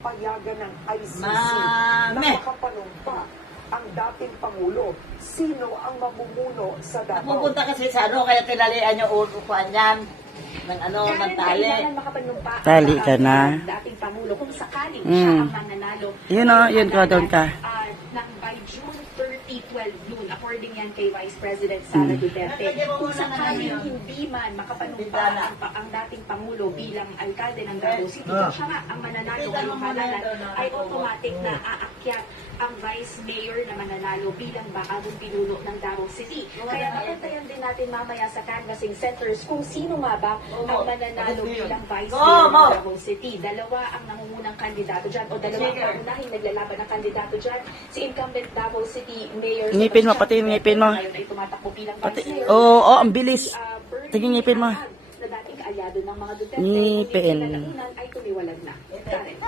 payagan ng ICC na makapanumpa ang dating Pangulo. Sino ang mamumuno sa Davao? Pupunta kasi sa kaya tinalian yung utukuan yan. Ng ng tali. Tali ka na. Dating Pangulo, kung sakaling siya ang mananalo. Yun o, yun ko doon ka. By June 30, 12 noon, according yan kay Vice President Sara Duterte, kung sakaling hindi man makapanumpa ang dating Pangulo bilang alkalde ng Davao City, kung siya nga ang mananalo ngayong halalan, ay automatic na aakyat ang Vice Mayor na mananalo bilang bagong pinuno ng Davao City. Kaya napuntayan din natin mamaya sa canvassing centers kung sino nga ba ang mananalo bilang Vice Mayor ng Davao City. Dalawa ang nangungunang kandidato dyan, o dalawa ang pangunahing naglalaban ng kandidato dyan. Si incumbent Davao City Mayor Ngipin mo, pati yung ngipin mo. ngayon ay tumatakbo bilang Pati, Vice Mayor. oo, ang bilis. Tingin ngipin mo. Na dating kaalyado ng mga Duterte, Ngipin. ngunit ay tumiwalad na. Karen.